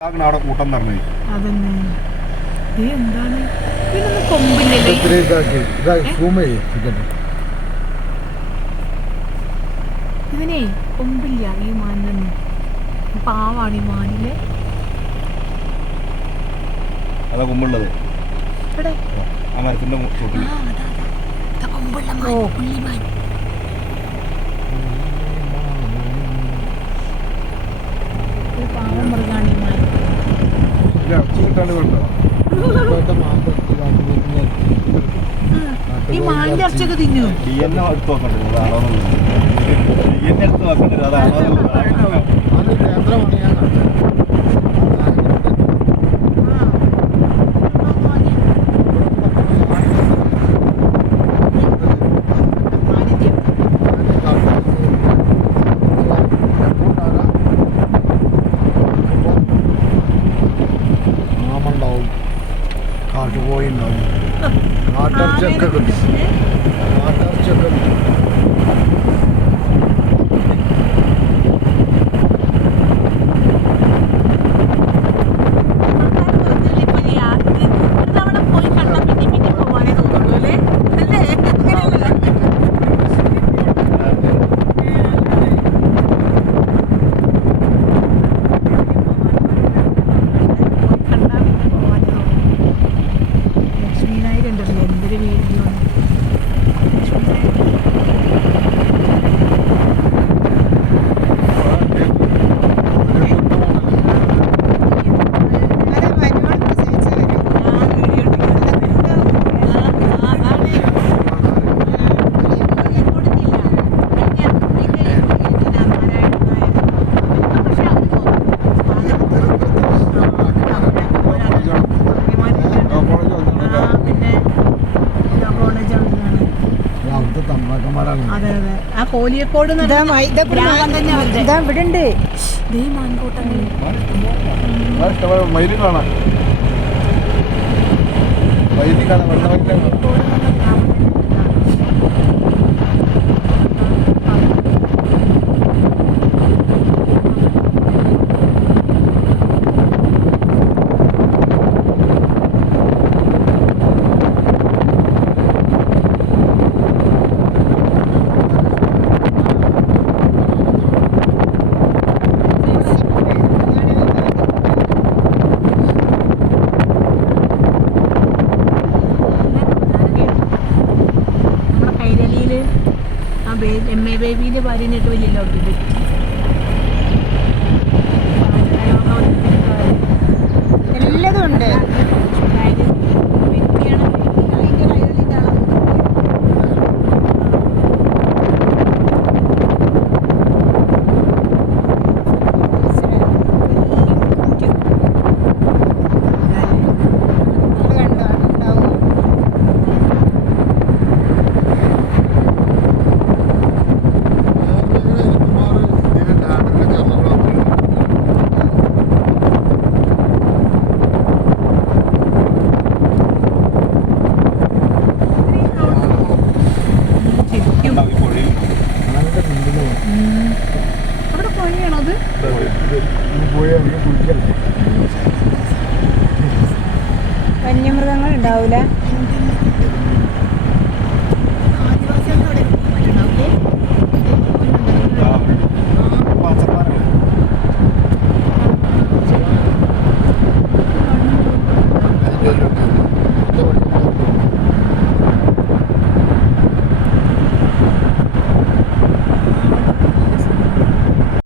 അവിടെ കൂട്ടം പറഞ്ഞു അതന്നെ എന്താണ് കൊമ്പില്ലല്ലേ ഇതിനെ കൊമ്പില്ല ഈ മാനിന് പാവാണ് ഈ മാനില് അതാ കൊമ്പുള്ളത് ഇവിടെ ആ മരത്തിന്റെ ചോട്ടിൽ കൊമ്പുള്ള പുള്ളിമാൻ പാവം മൃഗാണ് ഈ മാൻ ഇറച്ചി കിട്ടാണ്ട് വേണ്ടോ ഈ മാനിന്റെ ഇറച്ചിയൊക്കെ തിന്നു DNA എടുത്ത് നോക്കണ്ടേ അതാണോന്നുള്ളത് DNA എടുത്ത് നോക്കണ്ടേ അതാണോന്നുള്ളത് കാട്ടുപോയിണ്ടാവും കാട്ടർച്ചൊക്കെ കിട്ടും കാട്ടർച്ചൊക്കെ അതെ അതെ ആ കോലിയക്കോട് ഇവിടെ ഉണ്ട് മയിലും കാണാം മയിലും കാണാം വെള്ള മയിലും MA ബേബിന്റെ ഭാര്യനായിട്ട് വലിയ ലോട്ടറി എല്ലതും ഉണ്ട് അവിടെ പുഴയാണോ അത് വന്യമൃഗങ്ങൾ ഉണ്ടാവൂല